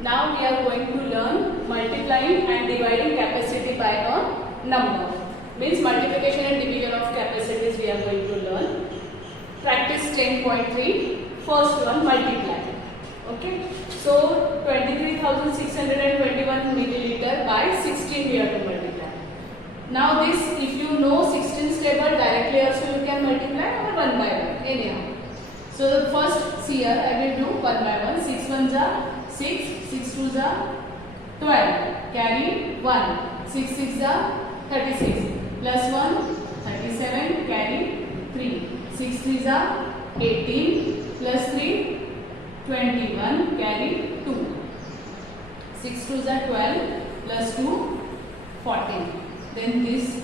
Now we are going to learn multiplying and dividing capacity by a number. Means multiplication and division of capacities we are going to learn. Practice 10.3. First one, multiply. Okay. So 23,621 milliliter by 16 we have to multiply. Now this, if you know 16 stable directly also you can multiply or one by one anyhow. So the first here I will do one by one. 6 ones are 6, 6 twos are 12, carry 1, 6 six are 36, plus 1, 37, carry 3, 6 threes are 18, plus 3, 21, carry 2, 6 twos are 12, plus 2, 14. Then this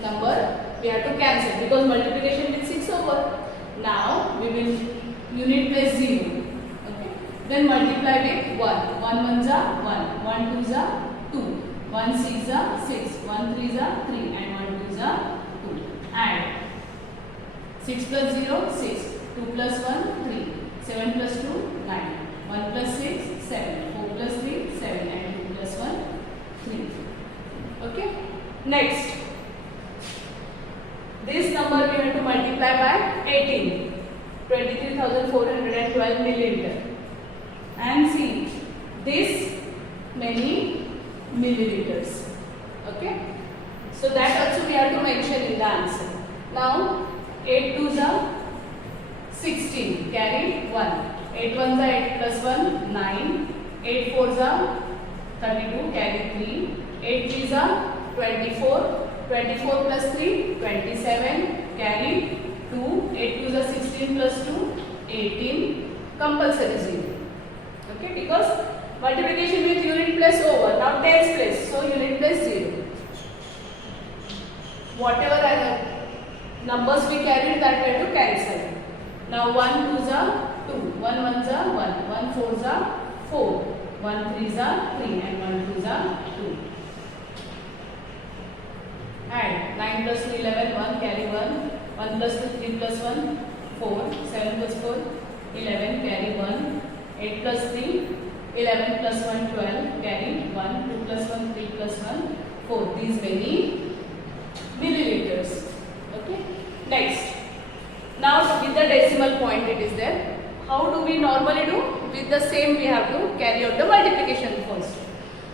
number we have to cancel because multiplication with 6 over. Now we will unit place 0. Then multiply with 1. 1 ones are 1, 1 twos are 2, 1 six are 6, 1 threes are 3 and 1 twos are 2. Add 6 plus 0, 6, 2 plus 1, 3, 7 plus 2, 9, 1 plus 6, 7, 4 plus 3, 7 and 2 plus 1, 3. Okay. Next, this number we have to multiply by 18, 23,412 milliliter. And see this many milliliters. Okay. So that also we have to mention in the answer. Now 8 twos are 16, carry 1. 8 ones are 8 plus 1, 9. 8 fours are 32, carry 3. 8 threes are 24. 24 plus 3, 27, carry 2. 8 twos are 16 plus 2, 18. Compulsory 0. Okay, because multiplication with unit place over. Now tens place, so unit place 0. Whatever numbers we carried, that we have to cancel. Now 1 twos are 2, 1 ones are 1, 1 fours are 4, 1 threes are 3 and 1 twos are 2. Add 9 plus 3, 11, 1 carry 1, 1 plus 2, 3 plus 1, 4, 7 plus 4, 11 carry 1. 8 plus 3, 11 plus 1, 12, carry 1, 2 plus 1, 3 plus 1, 4. These many milliliters. Okay. Next. Now with the decimal point it is there. How do we normally do? With the same we have to carry out the multiplication first.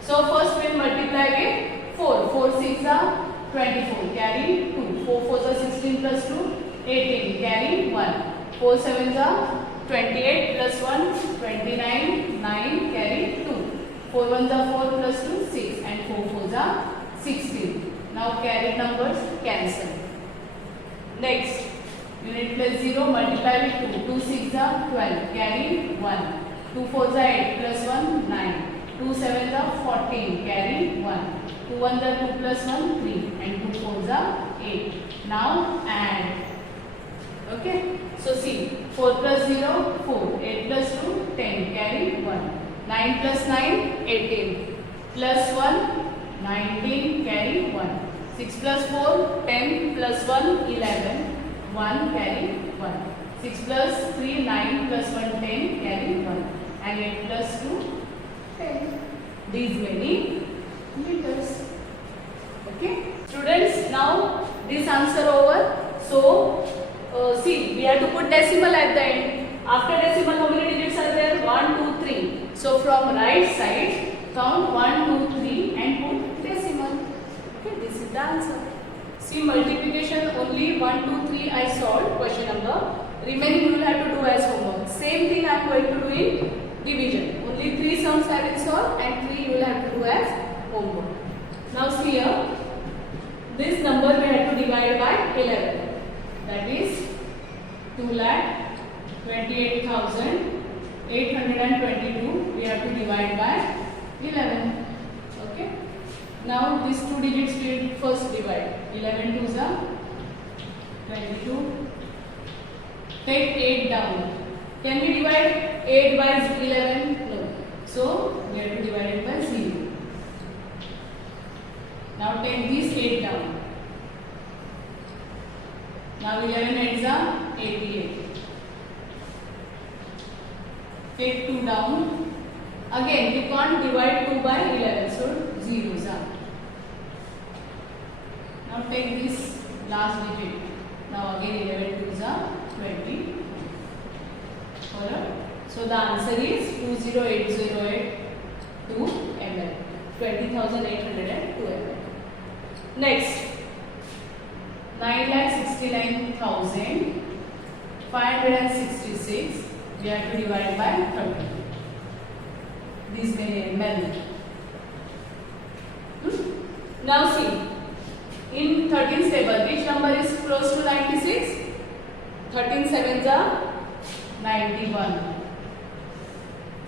So first we will multiply with 4. 4 6 are 24, carry 2. 4 4s are 16 plus 2, 18, carry 1. 4 7s are 28 plus 1, 29, 9, carry 2. 4 ones are 4 plus 2, 6 and 4 fours are 16. Now carried numbers cancel. Next, unit place 0, multiply with 2. 2 6 are 12, carry 1. 2 fours are 8 plus 1, 9. 2 sevens are 14, carry 1. 2 ones are 2 plus 1, 3 and 2 fours are 8. Now add. Okay. So see, 4 plus 0, 4, 8 plus 2, 10, carry 1, 9 plus 9, 18, plus 1, 19, carry 1, 6 plus 4, 10, plus 1, 11, 1, carry 1, 6 plus 3, 9, plus 1, 10, carry 1, and 8 plus 2, 10. These many liters. Okay. Students, now this answer over. So, see, we have to put decimal at the end. After decimal, how many digits are there? 1, 2, 3. So from right side, count 1, 2, 3 and put decimal. Okay, this is the answer. See, multiplication only 1, 2, 3 I solved question number. Remaining you will have to do as homework. Same thing I am going to do in division. Only 3 sums I will solve and 3 you will have to do as homework. Now see here, this number we have to divide by 11. That is 2,28,822 we have to divide by 11. Okay. Now these two digits we will first divide. 11 twos are 22. Take 8 down. Can we divide 8 by 11? No. So we have to divide it by 0. Now take these 8 down. Now 11 8s are 88. Take 2 down. Again, you can't divide 2 by 11, so zeros are. Now take this last digit. Now again 11 twos are 20. Follow? So the answer is 20808 ml. 20,802 ml. Next, 9,69,566. We have to divide by 30. These many ml. Now see, in 13th table, which number is close to 96? 13 sevens are 91.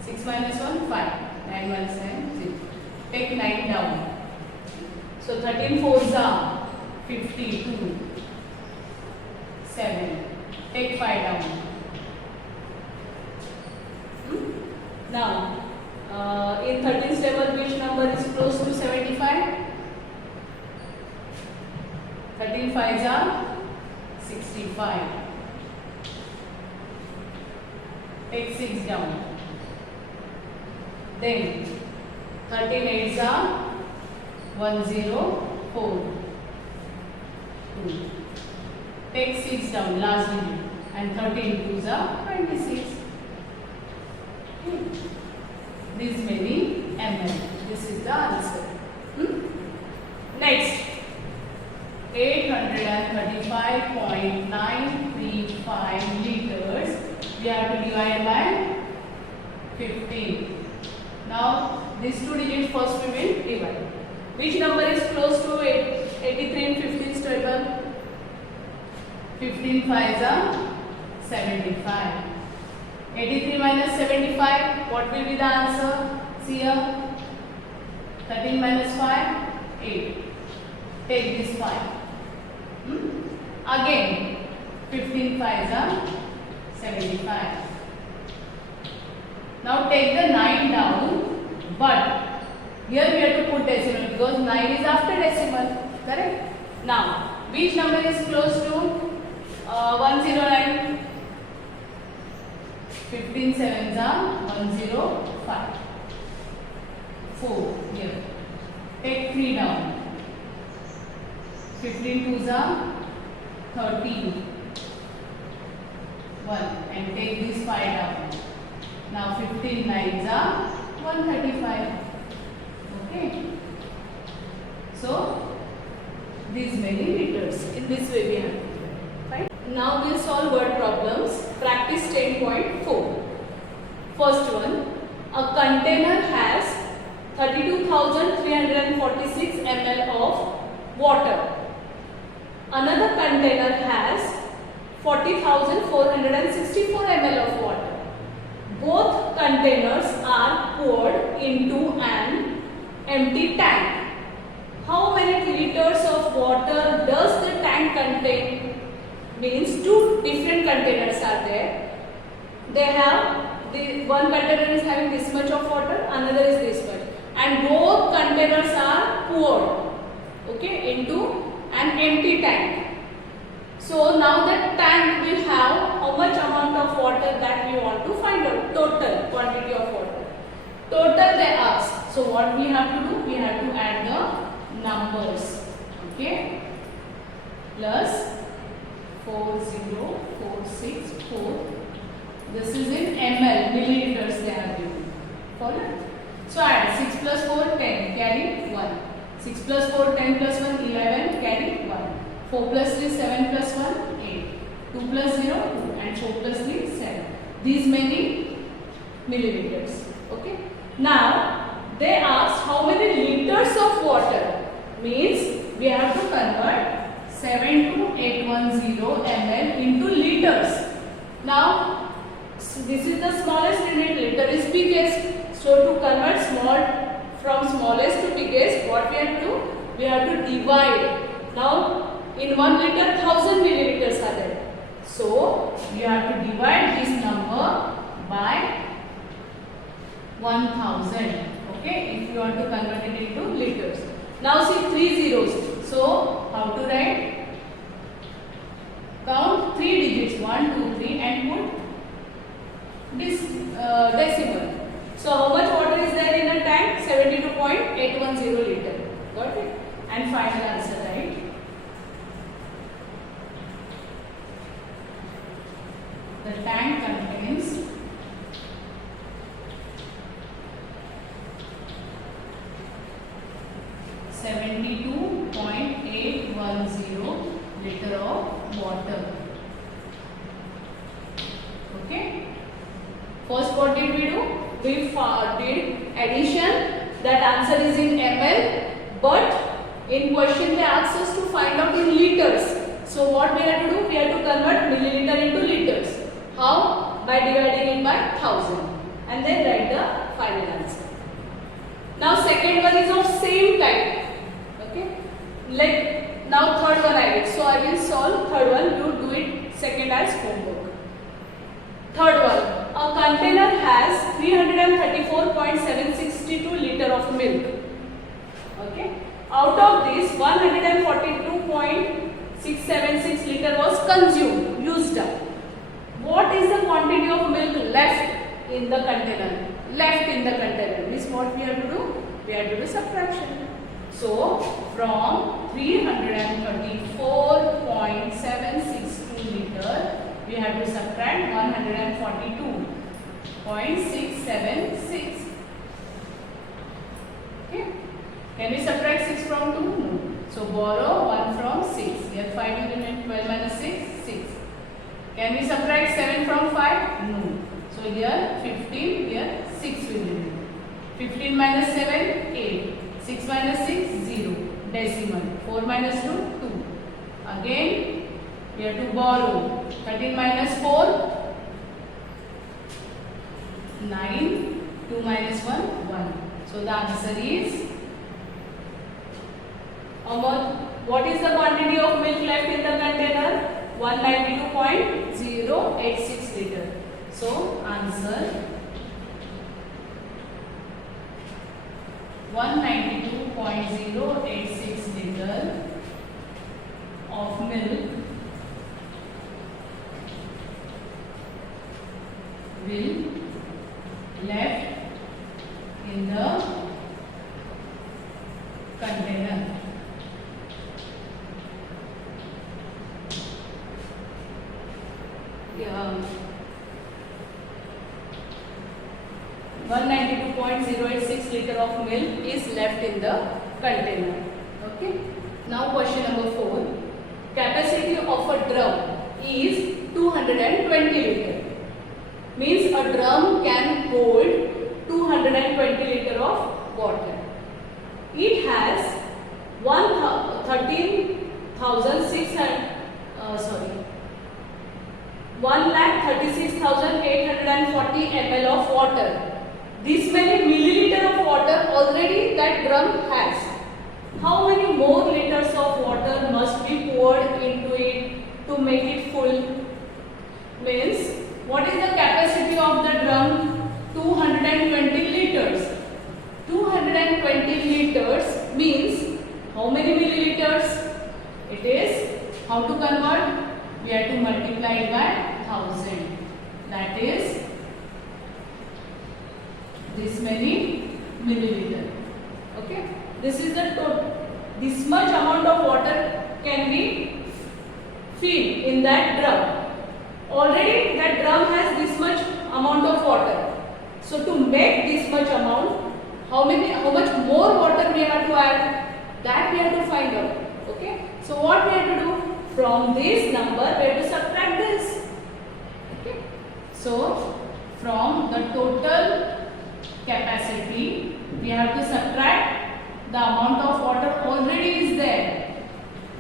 6 minus 1, 5. 9 minus 9, 0. Take 9 down. So 13 fours are 52. 7. Take 5 down. Now, in 13th table, which number is close to 75? 13 fives are 65. Take 6 down. Then 13 eights are 104. 2. Take 6 down, last digit. And 13 twos are 26. These many ml. This is the answer. Next, 835.935 liters. We have to divide by 15. Now, these two digits first we will divide. Which number is close to 83 in 15th table? 15 fives are 75. 83 minus 75, what will be the answer? See here. 13 minus 5, 8. Take this 5. Again, 15 fives are 75. Now take the 9 down, but here we have to put decimal because 9 is after decimal, correct? Now, which number is close to 109? 15 sevens are 105. 4 here. Take 3 down. 15 twos are 13. 1 and take this 5 down. Now 15 nines are 135. Okay. So these many liters. In this way we have to do. Right? Now we'll solve word problems. Practice 10.4. First one. A container has 32,346 ml of water. Another container has 40,464 ml of water. Both containers are poured into an empty tank. How many liters of water does the tank contain? Means two different containers are there. They have, one container is having this much of water, another is this much. And both containers are poured, okay, into an empty tank. So now the tank will have how much amount of water that we want to find out, total quantity of water. Total they ask. So what we have to do? We have to add the numbers, okay, plus 40464. This is in ml, milliliters they are given. Follow? So add 6 plus 4, 10, carry 1. 6 plus 4, 10 plus 1, 11, carry 1. 4 plus 3, 7 plus 1, 8. 2 plus 0, 2. And 4 plus 3, 7. These many milliliters. Okay. Now, they ask how many liters of water. Means we have to convert 72810 ml into liters. Now, this is the smallest unit, liter is biggest. So to convert small from smallest to biggest, what we have to do? We have to divide. Now, in 1 liter, 1000 milliliters are there. So, we have to divide this number by 1000. Okay, if you want to convert it into liters. Now, see 3 zeros. So, how to write? Count 3 digits 1, 2, 3 and put this decimal. So, how much water 810 liter. Got it? And final answer, right? The tank contains 72.810 liter of water. Okay. First, what did we do? We did addition. That answer is in ml, but in question they asked us to find out in liters. So what we have to do? We have to convert milliliter into liters. How? By dividing it by 1000 and then write the final answer. Now second one is of same type. Okay. Now third one I will. So I will solve third one. You do it second as homework. Third one. A container has 334.762 liter of milk. Okay. Out of this, 142.676 liter was consumed, used up. What is the quantity of milk left in the container? Left in the container. This what we have to do? We have to do subtraction. So from 334.762 liter, we have to subtract 142.676. Okay. Can we subtract 6 from 2? No. So borrow 1 from 6. Here 5 will remain. 12 minus 6, 6. Can we subtract 7 from 5? No. So here 15, here 6 will remain. 15 minus 7, 8. 6 minus 6, 0. Decimal. 4 minus 2, 2. Again, we have to borrow. 13 minus 4, 9. 2 minus 1, 1. So the answer is, what is the quantity of milk left in the container? 192.086 liter. So answer 192.086 liter of milk will left in the container. Yeah. 192.086 liter of milk is left in the container. Okay. Now question number 4. Capacity of a drum is 220 liter. Means a drum can hold 220 liter of water. It has 136,840 ml of water. This many milliliter of water already that drum has. How many more liters of water must be poured into it to make it full? Means, what is the capacity of the drum? 220 liters. 220 liters means how many milliliters? It is, how to convert? We have to multiply it by 1000. That is this many milliliter. Okay. This is the total. This much amount of water can be filled in that drum. Already that drum has this much amount of water. So to make this much amount, how much more water we have to add? That we have to find out. Okay. So what we have to do? From this number we have to subtract this. Okay. So from the total capacity we have to subtract the amount of water already is there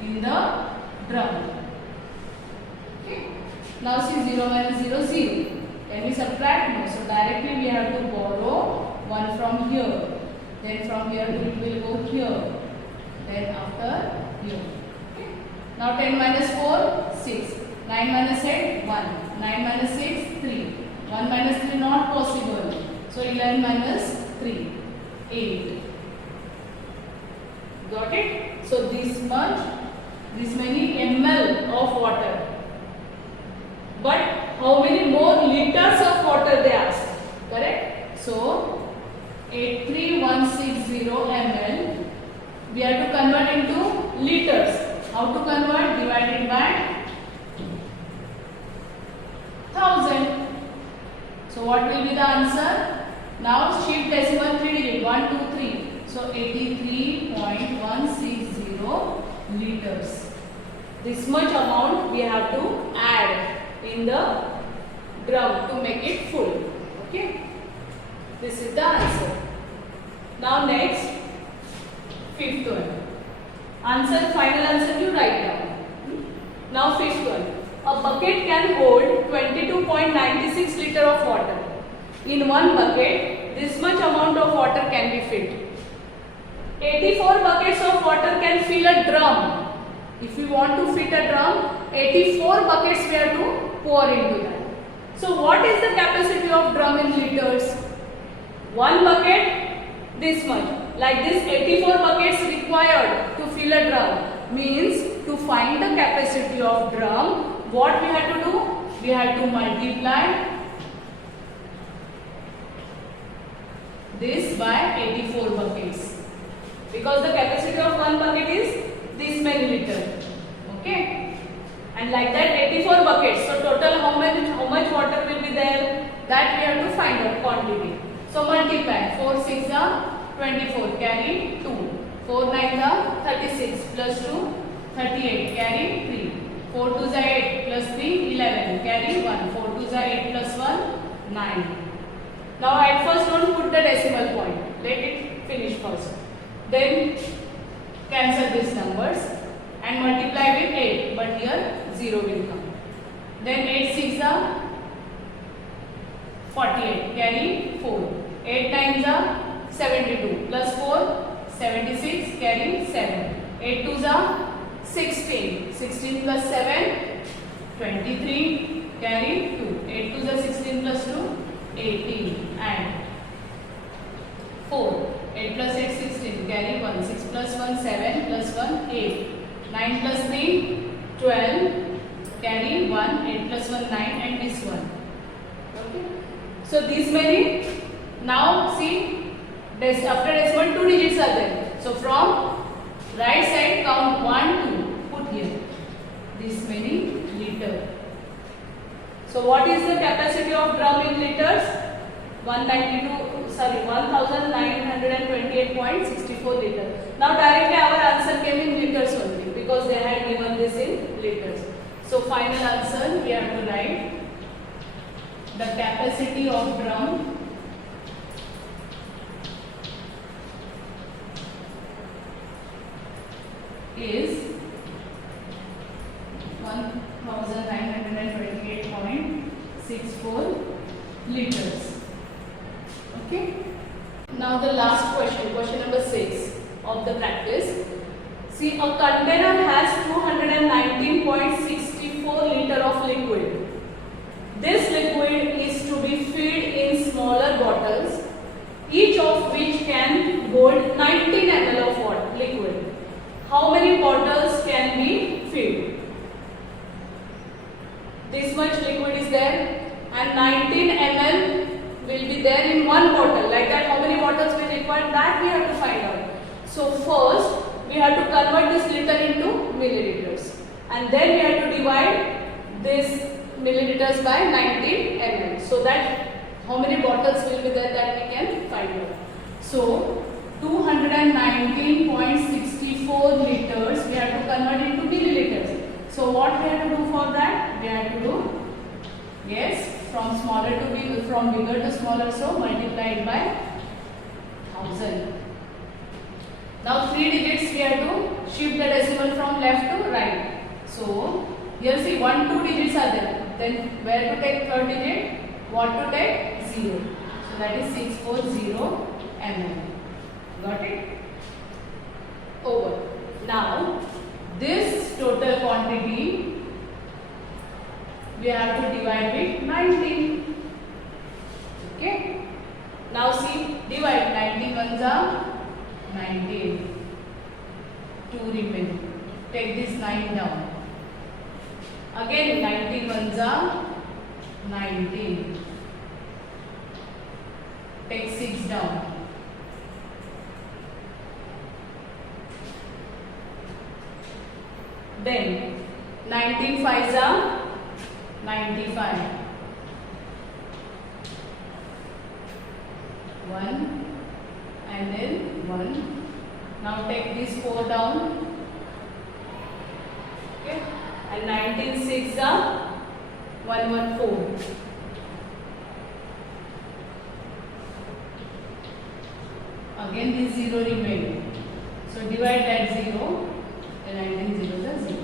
in the drum. Okay. Now see 0 minus 0, 0. Can we subtract? No. So directly we have to borrow 1 from here. Then from here it will go here. Then after here. Okay. Now 10 minus 4, 6. 9 minus 8, 1. 9 minus 6, 3. 1 minus 3 not possible. So 11 minus 3, 8. Got it? So this much, this many ml of water. But how many more liters of water they ask? Correct? So 83160 ml How to convert? Divided by 1000. So what will be the answer? Now shift decimal 3 digit 1, 2, 3. So 83.160 liters. This much amount we have to add in the drum to make it full. Okay. This is the answer. Now next, fifth one. Answer, final answer you write down. Now fifth one. A bucket can hold 22.96 liter of water. In one bucket, this much amount of water can be filled. 84 buckets of water can fill a drum. If we want to fit a drum, 84 buckets we have to pour into that. So what is the capacity of drum in liters? One bucket, this much. Like this 84 buckets required to fill a drum. Means to find the capacity of drum, what we had to do? We had to multiply this by 84 buckets. Because the capacity of one bucket is this many liter. Okay. And like that 84 buckets. So total how much water will be there? That we have to find out quantity. So multiply 4 6 are 24, carry 2. 4 9 are 36 plus 2 38, carry 3. 4 2 is 8 plus 3 11, carry 1. 4 2 is 8 plus 1 9. Now at first don't put the decimal point. Let it finish first. Then cancel these numbers and multiply with 8, but here 0 will come. Then 8 6 are 48, carry 4. 8 9 are 72 plus 4 76, carry 7. 8 2 are 16. 16 plus 7 23, carry 2. 8 2 are 16 plus 2 18 and 4. 8 plus 8 16, carry 1. 6 plus 1 7 plus 1 8. 9 plus 3 12, carry 1. 8 plus 1 9 and this one. Okay. So these many. Now see, after decimal 2 digits are there. So from right side count 1 2, put here this many liter. So what is the capacity of drum in liters? 1928.64 liters. Now directly our answer came in liters only because they had given this in liters. So final answer we have to write the capacity of drum is 1928.64 liters. Okay. Now the last question, question number 6 of the practice. See, a container has 219.64 liter of liquid. This liquid is to be filled in smaller bottles, each of which can hold 19 ml of water, liquid. How many bottles can be filled? This much liquid is there and 19 ml will be there in one bottle. Like that, how many bottles we require? That we have to find out. So first, we have to convert this liter into milliliters. And then we have to divide this milliliters by 19 ml. So that how many bottles will be there, that we can find out. So 219.64 liters we have to convert into milliliters. So what we have to do for that? We have to do, yes, from smaller to bigger, from bigger to smaller, so multiply it by 1000. Now 3 digits we have to shift the decimal from left to right. So here see 1 2 digits are there. Then where to take third digit? What to take? 0. So that is 640 ml. Got it? Over. Now this total quantity we have to divide with 19. Okay. Now see, divide 19 ones are 19. 2 remain. Take this 9 down. Again 19 ones are 19. Take 6 down. Then 19 5s are 95. 1 and then 1. Now take these 4 down. Okay. And 19 6s are 114. Again this 0 remain. So divide that 0 and 19 zeros are 0.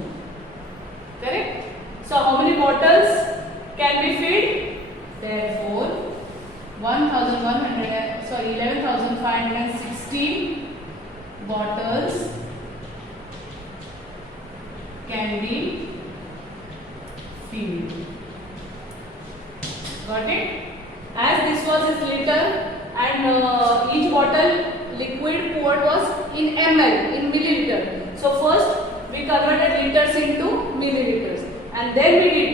Correct? So how many bottles can be filled? Therefore 11,516 bottles can be filled. Got it? As this was his liter and each bottle liquid poured was in ml, in milliliter. So first we converted liters into milliliters and then we did